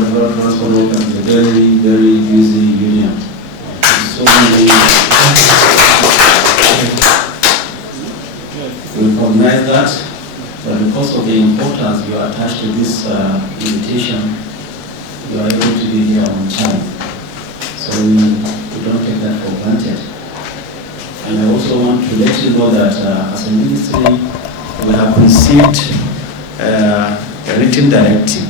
Honourable Transport as a very, very busy union. So many. We recognize that, but because of the importance you attach to this invitation, you are able to be here on time. So we don't take that for granted. And I also want to let you know that as a ministry, we have received a written directive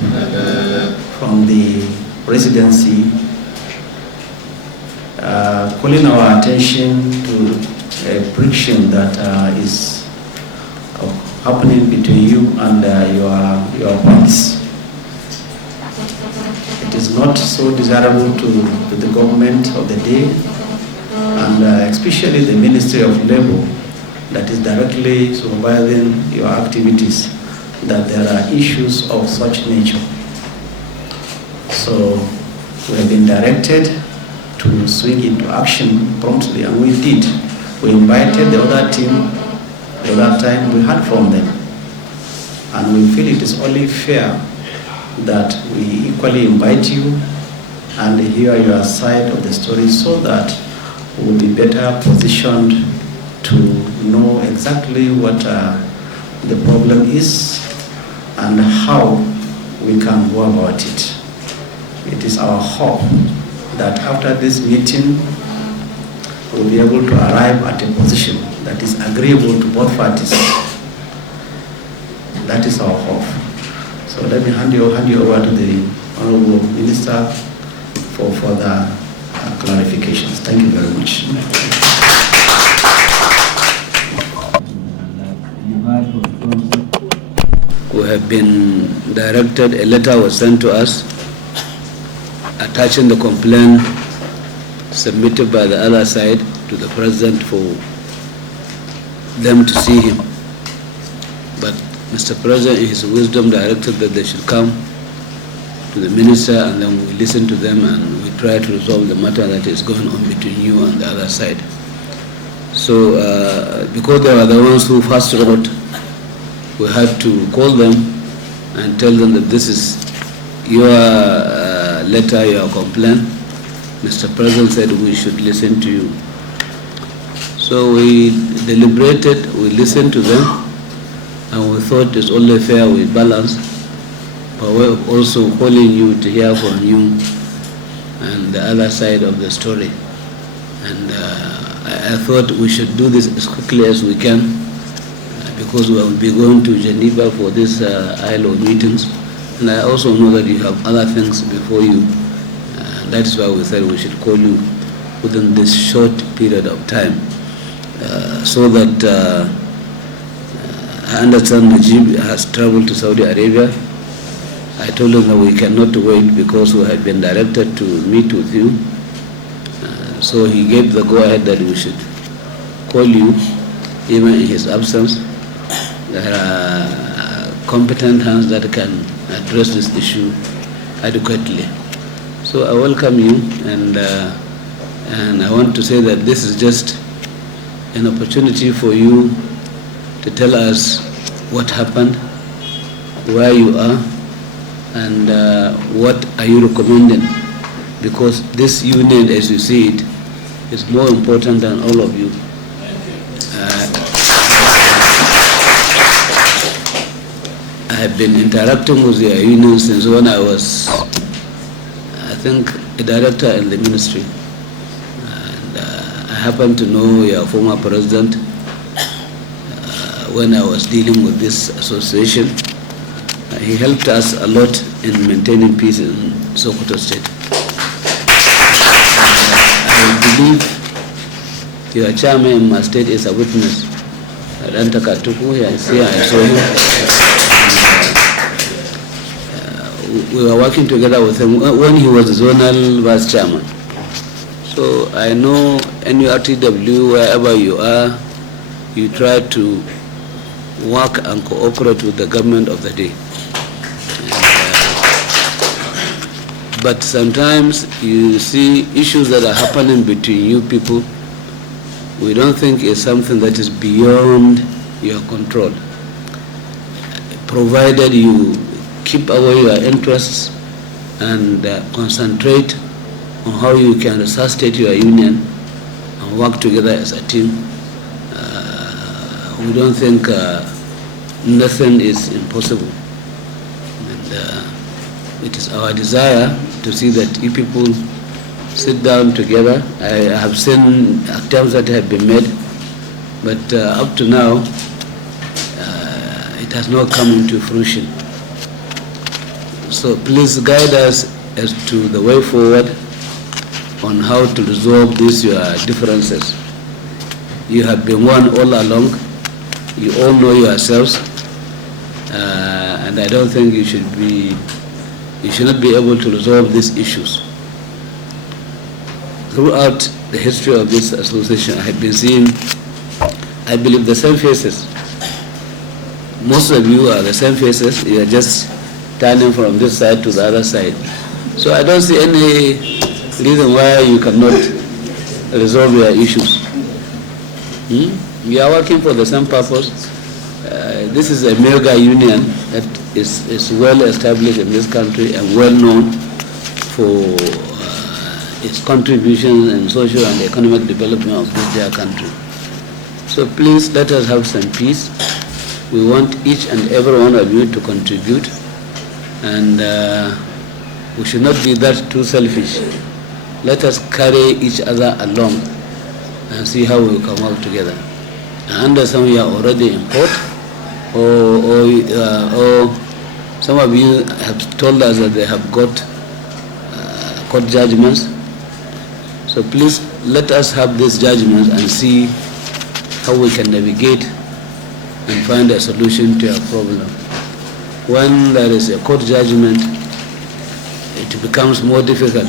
from the presidency calling our attention to a friction that is happening between you and your parties. It is not so desirable to the government of the day, and especially the Ministry of Labour that is directly supervising your activities, that there are issues of such nature. So we have been directed to swing into action promptly, and we did. We invited the other team the other time, we heard from them, and we feel it is only fair that we equally invite you and hear your side of the story so that we will be better positioned to know exactly what the problem is and how we can go about it. It is our hope that after this meeting, we'll be able to arrive at a position that is agreeable to both parties. That is our hope. So let me hand you over to the Honourable Minister for further clarifications. Thank you very much. We have been directed, a letter was sent to us attaching the complaint submitted by the other side to the President for them to see him. But Mr. President, in his wisdom, directed that they should come to the Minister, and then we listen to them and we try to resolve the matter that is going on between you and the other side. So because they were the ones who first wrote, we had to call them and tell them that this is your letter, your complaint. Mr. President said we should listen to you. So we deliberated, we listened to them, and we thought it's only fair we balance, but we're also calling you to hear from you and the other side of the story. And I thought we should do this as quickly as we can, because we will be going to Geneva for this ILO meetings, and I also know that you have other things before you. That is why we said we should call you within this short period of time, so that I understand Najib has traveled to Saudi Arabia. I told him that we cannot wait because we had been directed to meet with you. So he gave the go-ahead that we should call you even in his absence. There are competent hands that can address this issue adequately. So I welcome you, and I want to say that this is just an opportunity for you to tell us what happened, where you are, and what are you recommending, because this union, as you see it, is more important than all of you. I have been interacting with your union since when I was, I think, a director in the ministry. And I happen to know your former president when I was dealing with this association. He helped us a lot in maintaining peace in Sokoto State. I believe your chairman in my state is a witness. Ranta Katuku, I see, I saw him. We were working together with him when he was zonal vice chairman. So I know NURTW, wherever you are, you try to work and cooperate with the government of the day. But sometimes you see issues that are happening between you people, we don't think it's something that is beyond your control. Provided you keep away your interests and concentrate on how you can resuscitate your union and work together as a team. We don't think nothing is impossible. And it is our desire to see that you people sit down together. I have seen attempts that have been made, but up to now, it has not come into fruition. So please guide us as to the way forward on how to resolve these your differences. You have been one all along. You all know yourselves, and I don't think you should not be able to resolve these issues. Throughout the history of this association, I have been seeing, I believe, the same faces. Most of you are the same faces. You are just turning from this side to the other side. So I don't see any reason why you cannot resolve your issues. We are working for the same purpose. This is a mega union that is well established in this country and well known for its contributions in social and economic development of this dear country. So please let us have some peace. We want each and every one of you to contribute, and we should not be that too selfish. Let us carry each other along and see how we can work together. I understand we are already in court, or some of you have told us that they have got court judgments. So please let us have these judgments and see how we can navigate and find a solution to our problem. When there is a court judgment, it becomes more difficult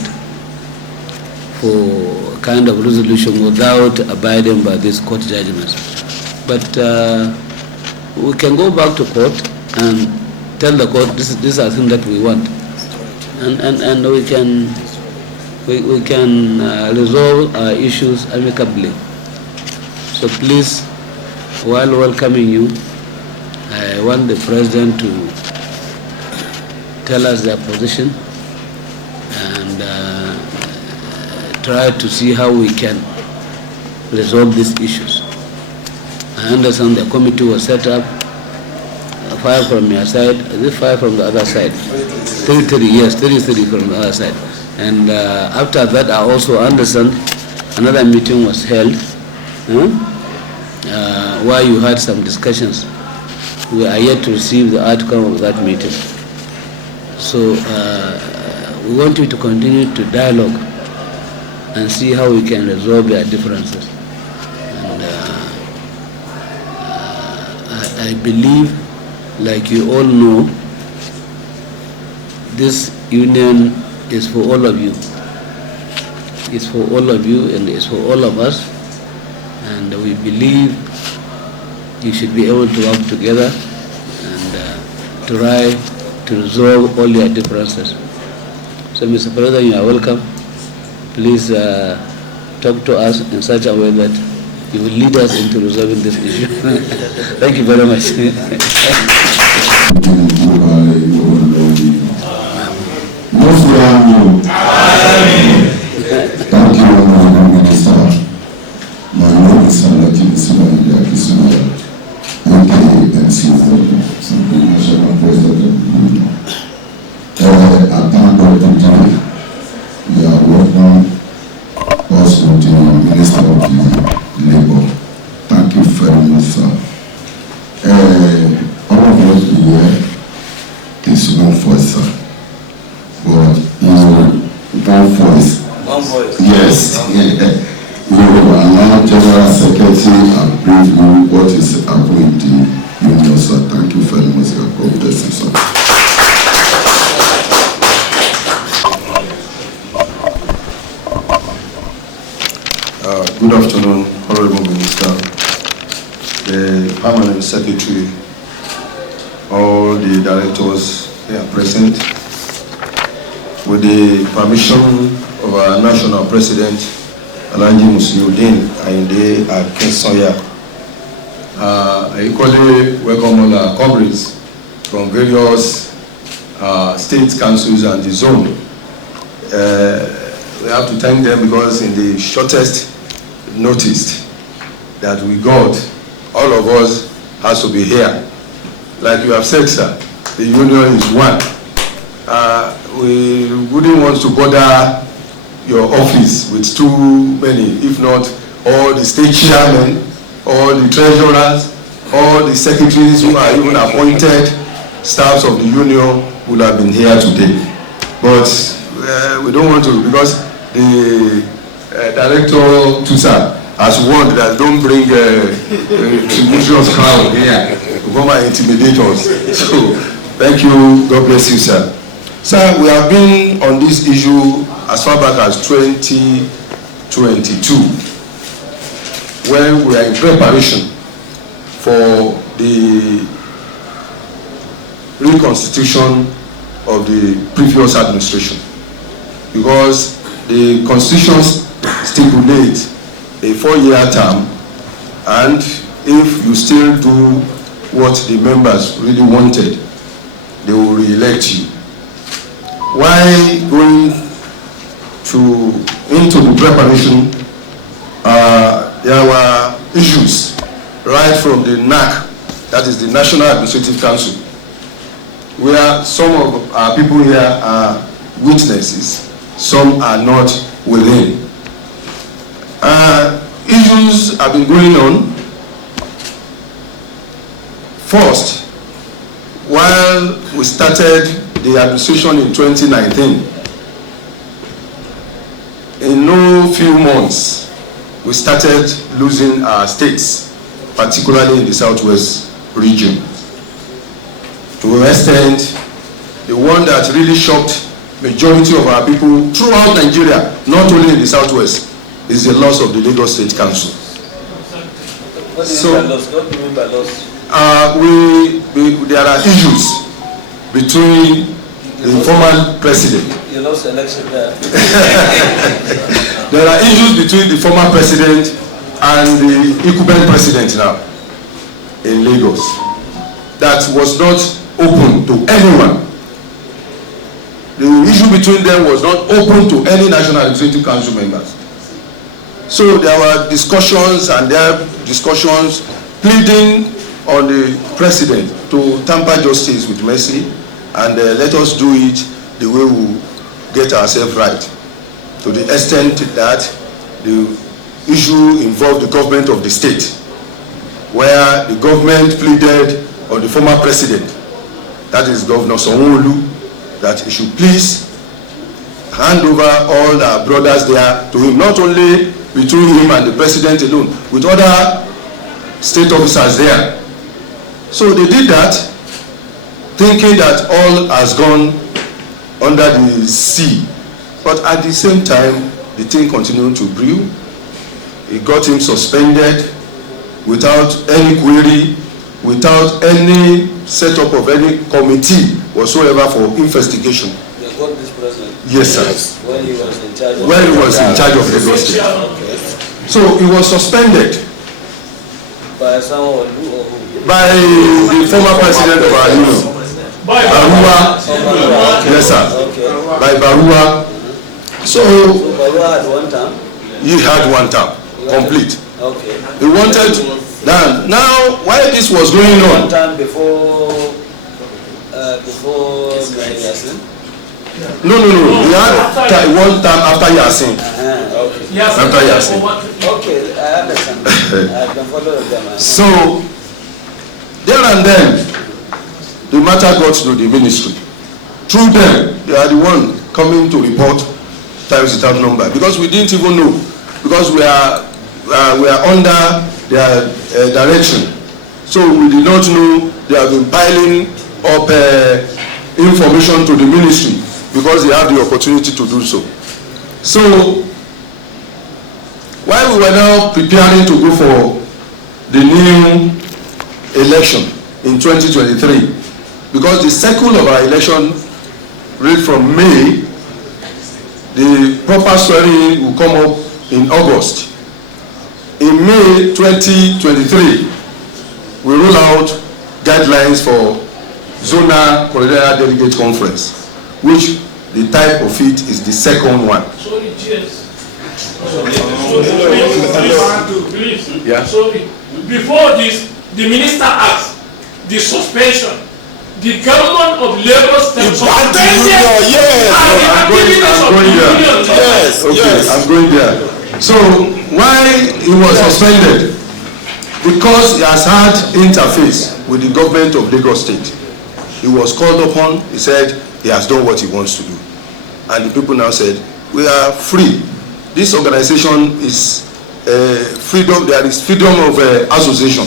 for kind of resolution without abiding by these court judgments. But we can go back to court and tell the court these are things that we want, and we can resolve our issues amicably. So please, while welcoming you, I want the President to tell us their position and try to see how we can resolve these issues. I understand the committee was set up, 5 from your side, 5 from the other side, 3 from the other side. And after that, I also understand another meeting was held where you had some discussions. We are yet to receive the outcome of that meeting. So we want you to continue to dialogue and see how we can resolve our differences. And I believe, like you all know, this union is for all of you. It's for all of you and it's for all of us. And we believe you should be able to work together and try to resolve all your differences. So, Mr. President, you are welcome. Please talk to us in such a way that you will lead us into resolving this issue. Thank you very much. Thank you, Honourable Minister. My name is Alhaji Muhammad Maigari Dingyadi, aka MC Oluomo, National President of Abuja. I thank God today. We are welcome also to the Minister of Labour. Thank you very much, sir. All of us here is one voice, sir. But one voice. One voice. Yes. You are now General Secretary and brief you what is happening in the union, sir. Thank you very much, sir. God bless you, sir. Good afternoon, Honourable Minister, the Permanent Secretary, all the directors here present. With the permission of our National President, Alhaji Musiliu Ayinde Akinsanya, I equally welcome all our comrades from various state councils and the zone. We have to thank them because in the shortest notice that we got, all of us has to be here. Like you have said, sir, the union is one. We wouldn't want to bother your office with too many, if not all the state chairmen, all the treasurers, all the secretaries who are even appointed staffs of the union would have been here today. But we don't want to, because the director Tusa has warned that don't bring tumultuous crowd here to come and intimidate us. So thank you, God bless you, sir. Sir, we have been on this issue as far back as 2022, when we are in preparation for the reconstitution of the previous administration, because the constitution stipulates a 4-year term, and if you still do what the members really wanted, they will re-elect you. Why going into the preparation, there were issues right from the NAC, that is the National Administrative Council, where some of our people here are witnesses, some are not within. Issues have been going on. First, while we started the administration in 2019, in no few months, we started losing our states, particularly in the Southwest region. To an extent, the one that really shocked majority of our people throughout Nigeria, not only in the Southwest, is the loss of the Lagos State Council. What do you mean by loss? There are issues between the former president. You lost election there. There are issues between the former president and the incumbent president now in Lagos that was not open to anyone. The issue between them was not open to any National Administrative Council members. So there were discussions pleading on the president to tamper justice with mercy and let us do it the way we get ourselves right. To the extent that the issue involved the government of the state, where the government pleaded on the former president, that is Governor Sanwo-Olu, that he should please hand over all our brothers there to him, not only between him and the president alone, with other state officers there. So they did that, thinking that all has gone under the sea. But at the same time, the thing continued to brew. It got him suspended without any query, without any setup of any committee whatsoever for investigation. You got this president? Yes, sir. When he was in charge of Lagos State. Okay. So he was suspended by someone who? by the former president of our union, Barua. Yes, sir. Okay. By Barua. So Barua had one term? he had one term, complete. Okay. He wanted that. Now, while this was going on, One time before Yasin? No. He had one time after Yasin. Okay. After Yasin. Okay, I understand. I can follow them. So, there and then, the matter got to the ministry. Through them, they are the one coming to report times without number, because we didn't even know, because we are under their direction. So we did not know they have been piling up information to the ministry, because they have the opportunity to do so. So while we were now preparing to go for the new election in 2023, because the cycle of our election read from May, the proper swearing will come up in August. In May 2023, we roll out guidelines for Zonal Coordinator Delegate Conference, which the type of it is the second one. Sorry, cheers. Yeah. Sorry. Before this, the minister asked the suspension. The government of Lagos State I'm going there. So why he was suspended? Because he has had interface with the government of Lagos State. He was called upon. He said he has done what he wants to do, and the people now said, we are free. This organization is freedom. There is freedom of association.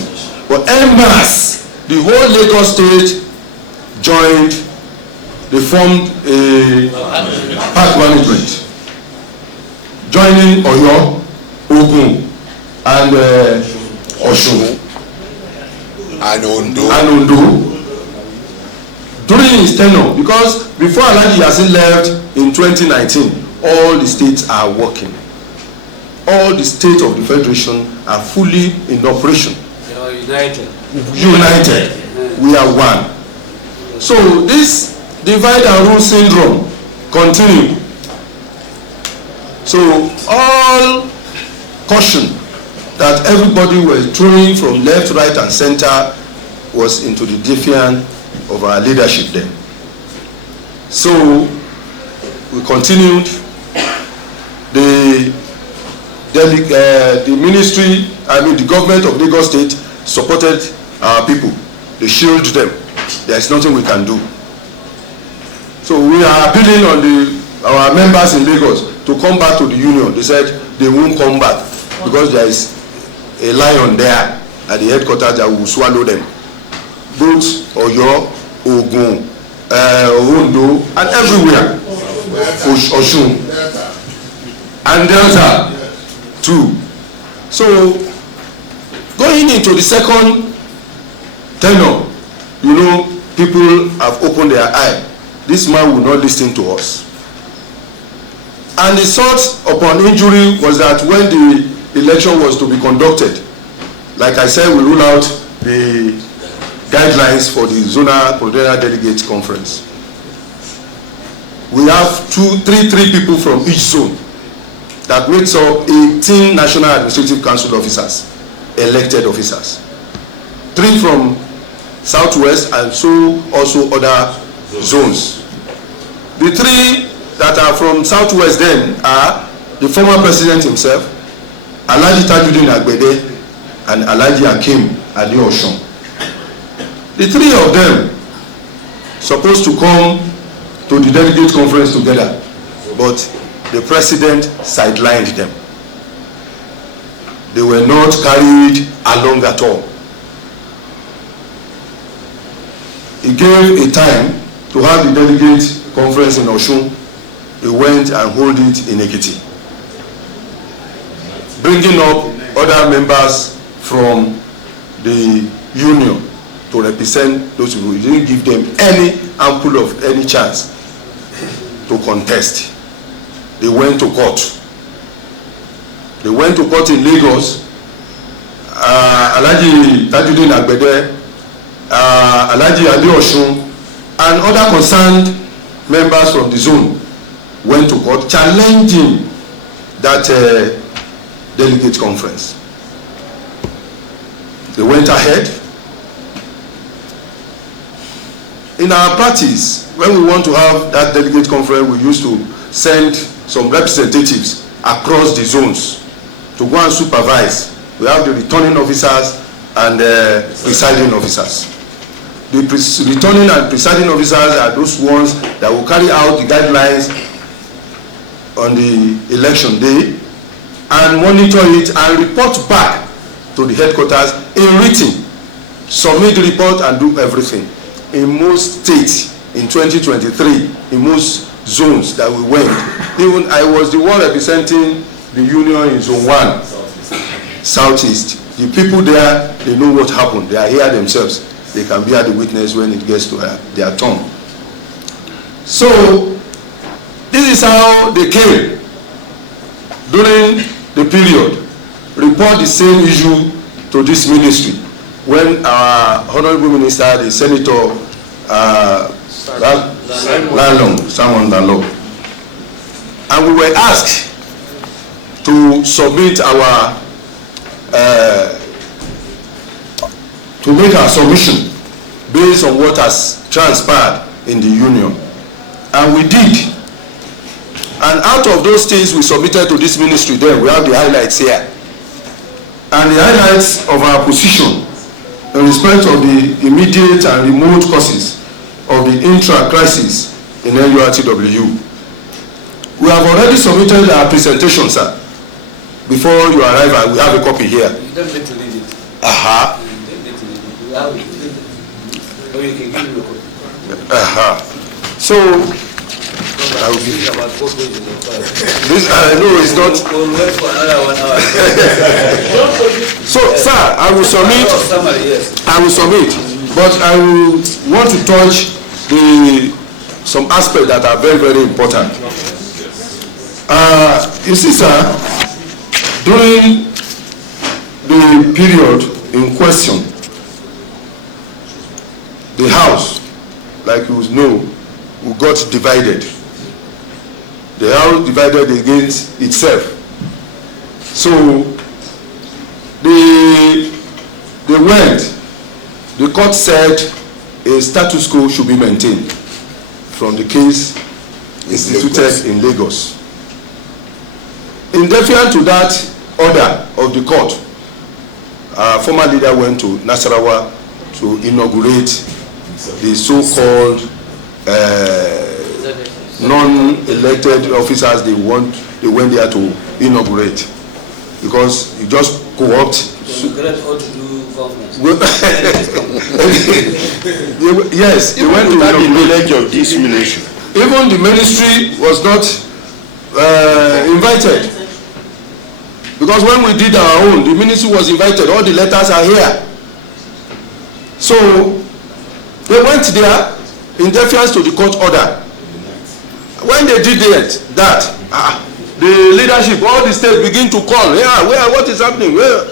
But en masse, the whole Lagos State joined. They formed a park management, joining Oyo, Ogun, and Osun, and Ondo. During his tenure, because before Alhaji Yasin left in 2019, all the states are working. All the states of the federation are fully in operation. They are united. United. We are one. So this divide and rule syndrome continue. So all caution that everybody was throwing from left, right, and center was into the defiance of our leadership then. So we continued. The ministry, the government of Lagos State supported our people. They shielded them. There is nothing we can do. So we are appealing on our members in Lagos to come back to the union. They said they won't come back because there is a lion there at the headquarters that will swallow them. Both Oyo, Ogun, Ondo, and everywhere. Osun and Delta too. So going into the second tenure, people have opened their eye. This man will not listen to us. And the thought upon injury was that when the election was to be conducted, like I said, we rule out the guidelines for the Zonal Coordinator Delegates Conference. We have three people from each zone that makes up 18 National Administrative Council officers, elected officers. 3 from Southwest and so also other zones. The 3 that are from Southwest then are the former president himself, Alhaji Muhammad and Alhaji Akinsanya. The 3 of them supposed to come to the delegate conference together, but the president sidelined them. They were not carried along at all. He gave a time to have the delegate conference in Osun. He went and held it in Ekiti, bringing up other members from the union to represent those people. He didn't give them any ample of any chance to contest. They went to court. They went to court in Lagos. Alhaji Tajuddin Agbede, Alhaji Adeosun, and other concerned members from the zone went to court challenging that delegate conference. They went ahead. In our practice, when we want to have that delegate conference, we used to send some representatives across the zones to go and supervise. We have the returning officers and presiding officers. The returning and presiding officers are those ones that will carry out the guidelines on the election day and monitor it and report back to the headquarters in written, submit the report and do everything. In most states in 2023, in most zones that we went, even I was the one representing the union in zone 1, Southeast. The people there, they know what happened. They are here themselves. They can be at the witness when it gets to their turn. So this is how they came during the period, report the same issue to this ministry when our Honourable Minister, the Senator Simon Dalong. And we were asked to submit our, to make our submission based on what has transpired in the union. And we did. And out of those things we submitted to this ministry, then we have the highlights here. And the highlights of our position in respect of the immediate and remote causes of the intra-crisis in NURTW. We have already submitted our presentation, sir. Before you arrive, we have a copy here. You don't need to read it. Aha. You don't need to read it. You have it. Or you can give me a copy. Aha. So, I will give you about 4 pages of file. this. No, it's not. We'll wait for another 1 hour. So, sir, I will submit. Summary, yes. I will submit, but I will want to touch some aspects that are very, very important. You see, sir, during the period in question, the house, like you know, we got divided. The house divided against itself. So they went. The court said a status quo should be maintained from the case instituted in Lagos. In defiance to that order of the court, our former leader went to Nasarawa to inaugurate the so-called non-elected officers they went there to inaugurate, because you just co-opt. Yes, they went to the village of this ministry. Even the ministry was not invited, because when we did our own, the ministry was invited. All the letters are here. So they went there in defiance to the court order. When they did that, the leadership, all the states begin to call. Yeah, what is happening? Where?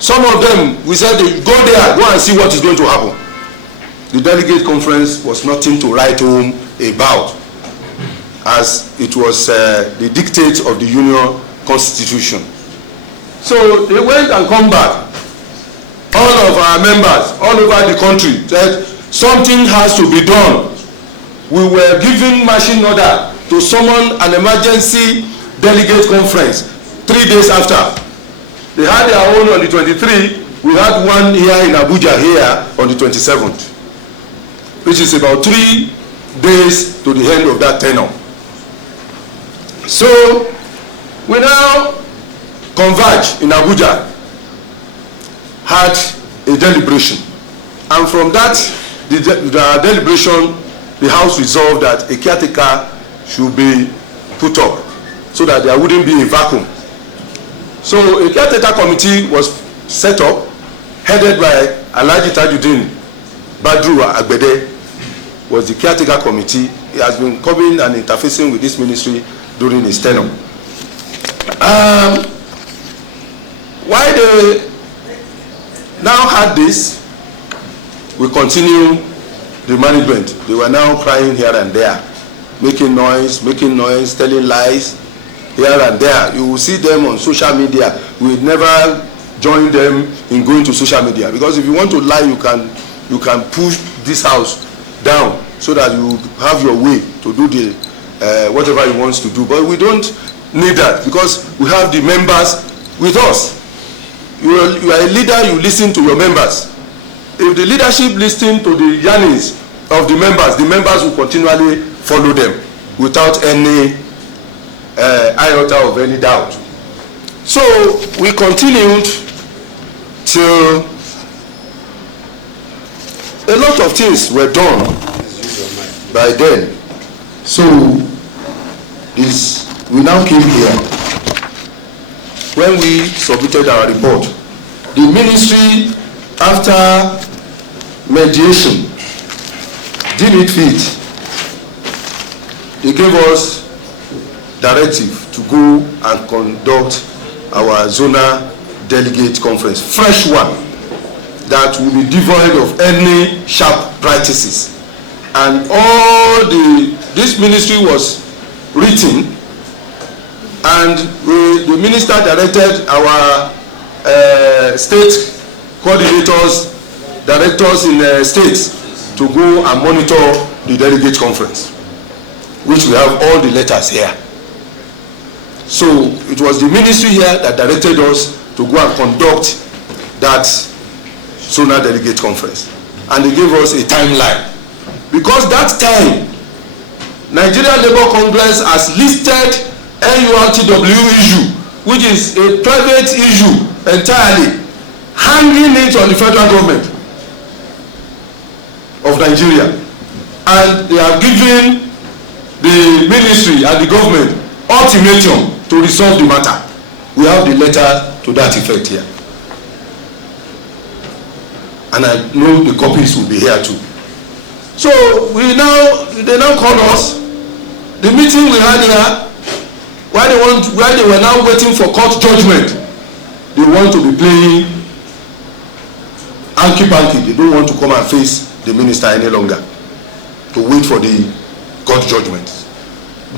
Some of them, we said, go there, go and see what is going to happen. The delegate conference was nothing to write home about, as it was the dictate of the union constitution. So they went and come back. All of our members all over the country said something has to be done. We were given marching order to summon an emergency delegate conference 3 days after. They had their own on the 23rd. We had one here in Abuja here on the 27th, which is about 3 days to the end of that tenure. So we now converge in Abuja, had a deliberation, and from that the deliberation, the House resolved that a caretaker should be put up so that there wouldn't be a vacuum. So a caretaker committee was set up, headed by Alhaji Badru Agbede, was the caretaker committee. He has been coming and interfacing with this ministry during his tenure. Why they now had this, we continue the management. They were now crying here and there, making noise, telling lies here and there. You will see them on social media. We never join them in going to social media, because if you want to lie, you can push this house down so that you have your way to do the whatever you want to do. But we don't need that, because we have the members with us. You are a leader, you listen to your members. If the leadership listens to the yearnings of the members will continually follow them without any iota of any doubt. So we continued till a lot of things were done by then. So we now came here. When we submitted our report, the ministry, after mediation, deemed it fit. They gave us directive to go and conduct our zonal delegate conference, fresh one, that will be devoid of any sharp practices. and this ministry was written, and the minister directed our state coordinators, directors in states to go and monitor the delegate conference, which we have all the letters here. So it was the ministry here that directed us to go and conduct that zonal delegate conference, and they gave us a timeline, because that time Nigeria Labour Congress has listed NURTW issue, which is a private issue entirely, hanging it on the federal government of Nigeria, and they have given the ministry and the government ultimatum to resolve the matter. We have the letter to that effect here, and I know the copies will be here too. So they now call us. The meeting we had here, while they were now waiting for court judgment, they want to be playing hanky-panky. They don't want to come and face the minister any longer, to wait for the court judgment,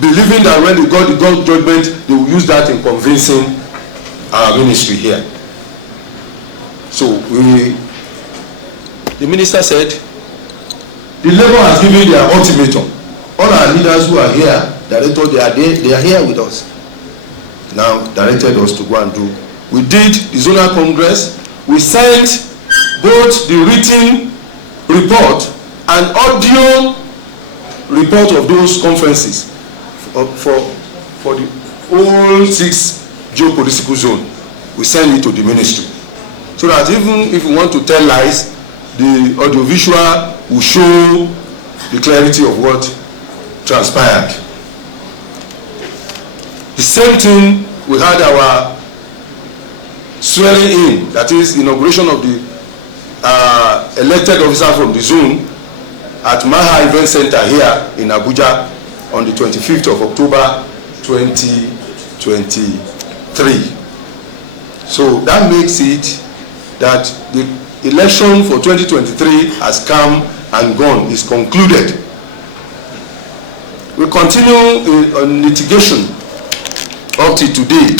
believing that when they got the court judgment, they will use that in convincing our ministry here. So the minister said, the Labour has given their ultimatum. All our leaders who are here, director, they are here with us. Now directed us to go and do. We did the zonal congress. We sent both the written report and audio report of those conferences for the whole 6 geopolitical zone. We send it to the ministry, so that even if we want to tell lies, the audiovisual will show the clarity of what transpired. The same thing, we had our swearing in, that is inauguration of the elected officer from the zone at Maha Event Center here in Abuja on the 25th of October 2023. So that makes it that the election for 2023 has come and gone, is concluded. We continue on litigation up to today.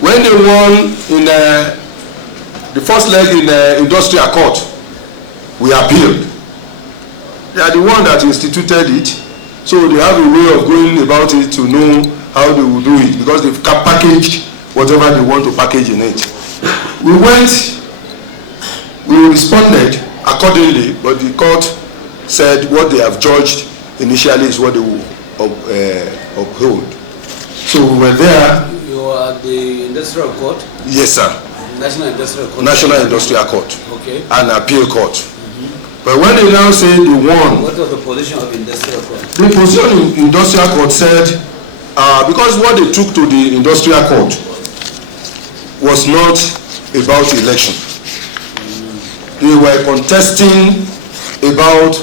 When they won in the first leg in industrial court, we appealed. They are the one that instituted it, so they have a way of going about it to know how they will do it, because they've packaged whatever they want to package in it. We responded accordingly, but the court said what they have judged initially is what they will uphold. So we were there. You are at the industrial court? Yes, sir. National Industrial Court? National Industrial Court. Okay. And appeal court. But when they now say they won... What was the position of industrial court? The position in industrial court said, because what they took to the industrial court was not about election. They were contesting about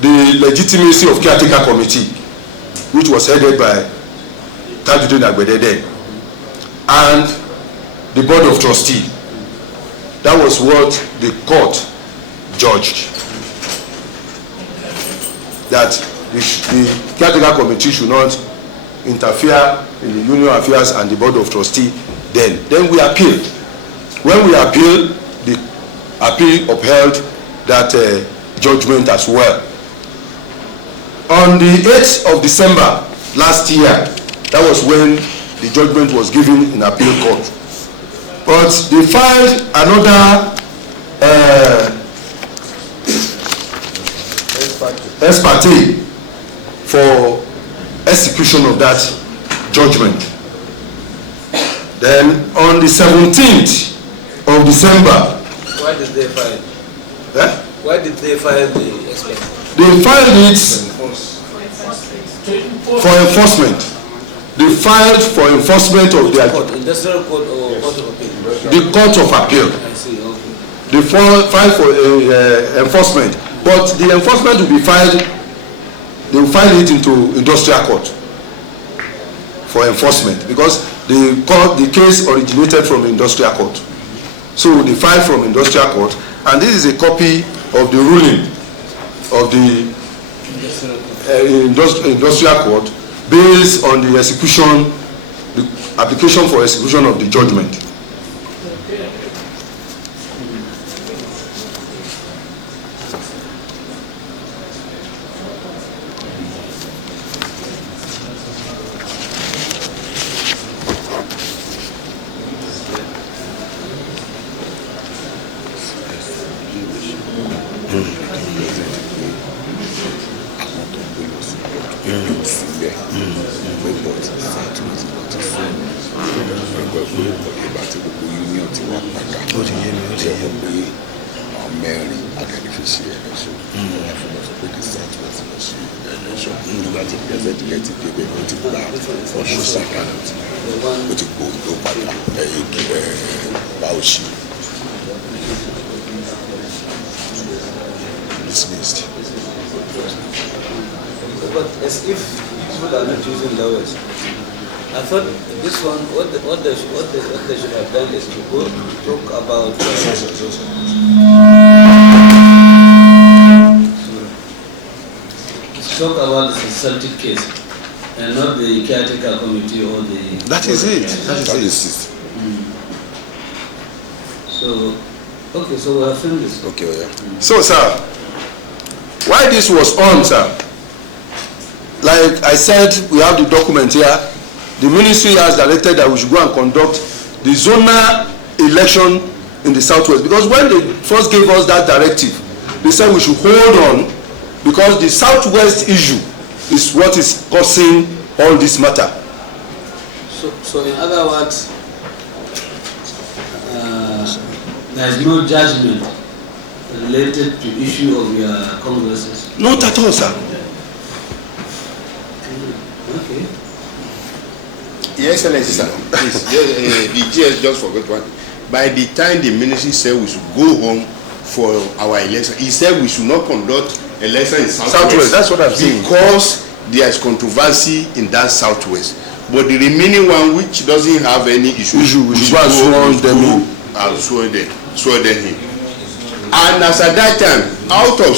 the legitimacy of caretaker committee, which was headed by Tajuddin Agbedede, and the board of trustee. That was what the court judged, that the caretaker committee should not interfere in the union affairs and the board of trustee. Then we appealed. When we appealed, the appeal upheld that judgment as well. On the 8th of December last year, that was when the judgment was given in appeal court. But they filed another ex parte for execution of that judgment. Then on the 17th of December. Why did they file? Why did they file the ex parte? They filed it for enforcement. They filed for enforcement of their court, industrial court or court of appeal? The court of appeal. I see, okay. They filed for enforcement, but the enforcement will be filed. They will file it into industrial court for enforcement, because the case originated from the industrial court. So they filed from industrial court, and this is a copy of the ruling of the industrial court based on the execution, the application for execution of the judgment. Dismissed. But as if people are not using lawyers, I thought this one, what they should have done is to go talk about the Celtic case and not the caretaker committee or the. That is it. That is it. So, okay, so we have filmed this. Okay, yeah. So, sir, why this was on, sir? Like I said, we have the document here. The ministry has directed that we should go and conduct the zonal election in the Southwest. Because when they first gave us that directive, they said we should hold on because the Southwest issue is what is causing all this matter. So in other words, there is no judgment related to issue of your congresses? Not at all, sir. Okay. Your Excellency, sir, please, the GS just forgot one. By the time the ministry said we should go home for our election, he said we should not conduct election in Southwest. That's what I'm saying. Because there is controversy in that Southwest. But the remaining one, which doesn't have any issue, we should go and swear them in. And as at that time, out of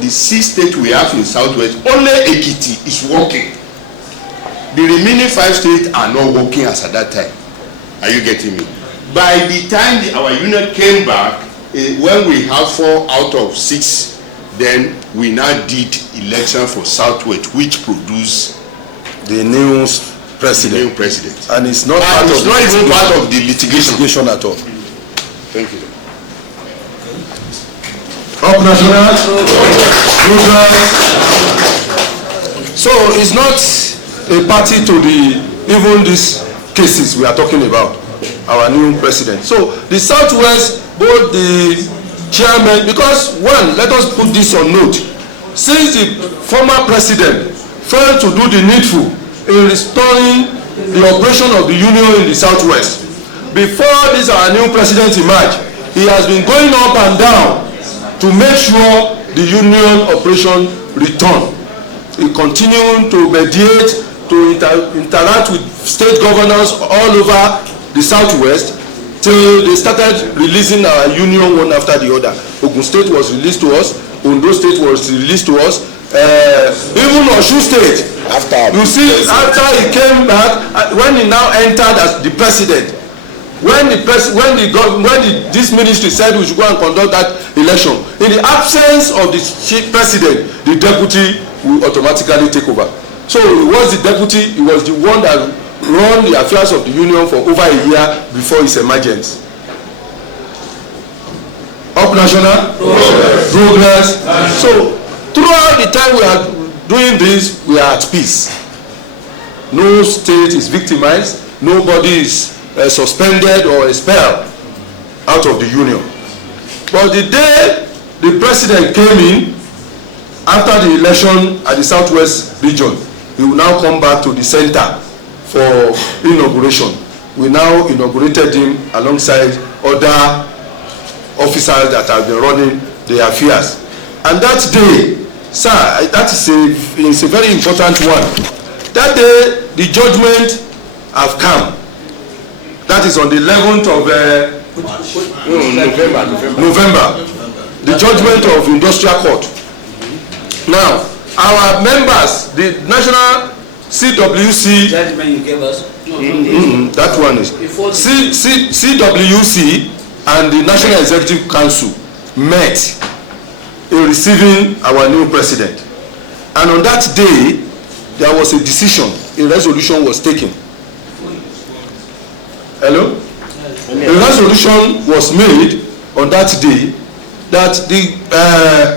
the 6 states we have in Southwest, only Ekiti is working. The remaining 5 states are not working as at that time. Are you getting me? By the time our unit came back, when we have 4 out of 6, then we now did election for Southwest, which produced the new president. And it's not even part of the litigation at all. Thank you. Up national. So it's not a party to even these cases we are talking about, our new president. So the Southwest, both the chairman, because one, let us put this on note, since the former president failed to do the needful in restoring the operation of the union in the Southwest, before this our new president emerged, he has been going up and down to make sure the union operation return. He continued to mediate, to interact with state governors all over the Southwest till they started releasing our union one after the other. Ogun State was released to us, Ondo State was released to us, even Osun State. You see, after he came back, when he now entered as the president, this ministry said we should go and conduct that election, in the absence of the chief president, the deputy will automatically take over. So he was the deputy, he was the one that ran the affairs of the union for over a year before his emergence. Up national progress. So throughout the time we are doing this, we are at peace. No state is victimized, nobody is suspended or expelled out of the union. But the day the president came in after the election at the Southwest region, he will now come back to the center for inauguration. We now inaugurated him alongside other officers that have been running the affairs. And that day, sir, that is a very important one. That day, the judgment have come. That is on the 11th of November. The judgment of Industrial Court. Now, our members, the national CWC, Judgment you gave us. that one is CWC and the National Executive Council met in receiving our new president, and on that day there was a decision, a resolution was taken. Hello? A resolution was made on that day that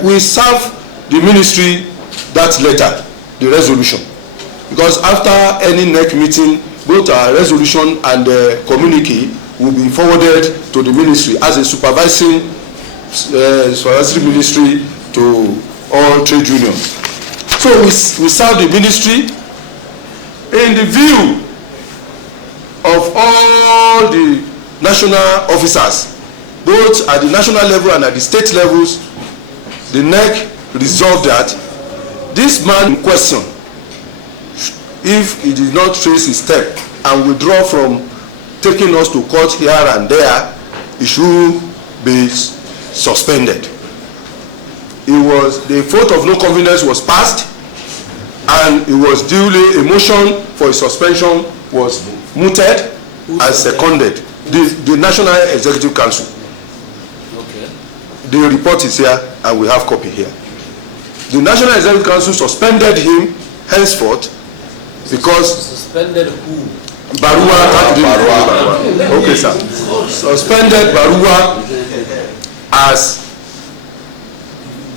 we serve the ministry that letter, the resolution, because after any NEC meeting, both our resolution and the communique will be forwarded to the ministry as a supervisory ministry to all trade unions. So we serve the ministry in the view of all the national officers, both at the national level and at the state levels. The NEC resolved that this man in question, if he did not trace his step and withdraw from taking us to court here and there, he should be suspended. The vote of no confidence was passed, and it was duly, a motion for his suspension was mooted and seconded. The National Executive Council. Okay. The report is here and we have copy here. The National Executive Council suspended him henceforth because... Suspended who? Barua. Okay, sir. Suspended Barua as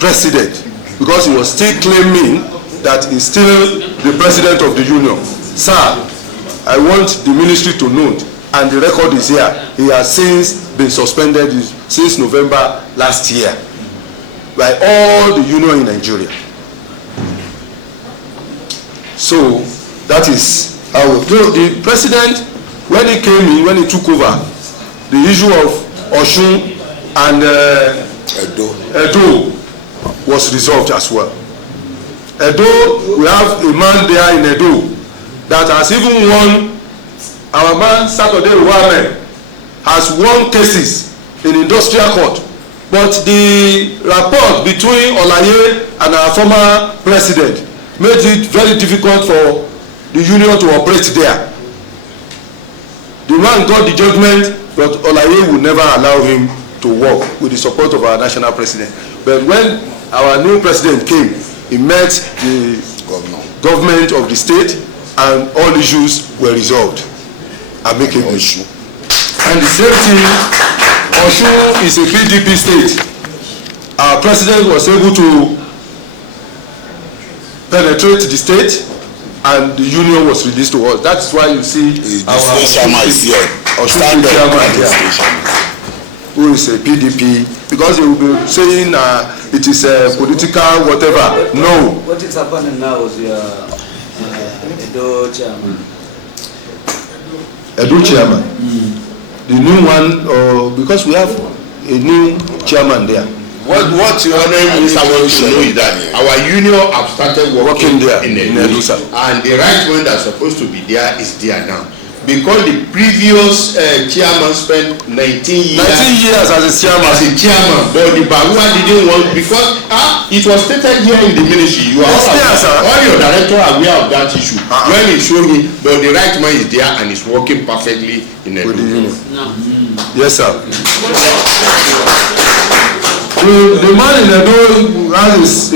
president because he was still claiming that he's still the president of the union. Sir, I want the ministry to note, and the record is here, he has since been suspended since November last year by all the union in Nigeria. So that is how the president, when he came in, when he took over, the issue of Osun and Edo was resolved as well. Edo, we have a man there in Edo that has even won. Our man Saturday Muhammad has won cases in industrial court, but the rapport between Olaye and our former president made it very difficult for the union to operate there. The man got the judgment, but Olaye would never allow him to work with the support of our national president. But when our new president came, he met the government of the state, and all issues were resolved amicably. And the same thing, Osun is a PDP state. Our president was able to penetrate the state, and the union was released to us. That's why you see our chairman here, who is a PDP, because they will be saying it is a political whatever. No. What is happening now is your Edo chairman. Edo chairman. The new one, because we have a new chairman there. What your Honourable Minister wants to know is that our union have started working there in Edo, and the right one that's supposed to be there is there now. Because the previous chairman spent 19 years as a chairman. But the Barua didn't want, because it was stated here in the ministry. You are all your director are aware of that issue. When he showed him, but the right man is there and is working perfectly in Edo. Yes, sir. The man in Edo has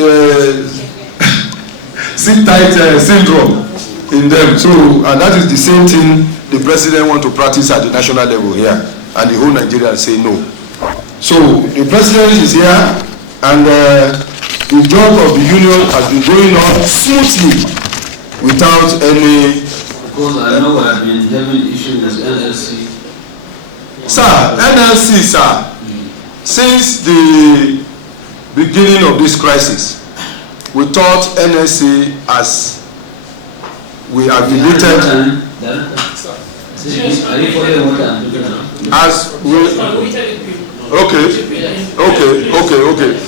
sit-tight syndrome in them. So, and that is the same thing the president want to practice at the national level here, and the whole Nigeria say no. So the president is here, and the job of the union has been going on smoothly without any. Because I know I've been having issues with NLC. Sir, NLC, sir, since the beginning of this crisis, we thought NLC as we affiliated. As we, okay.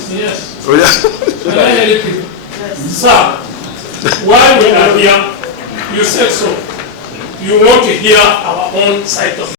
Yes. Sir, while we are here, you said so. You want to hear our own side of it.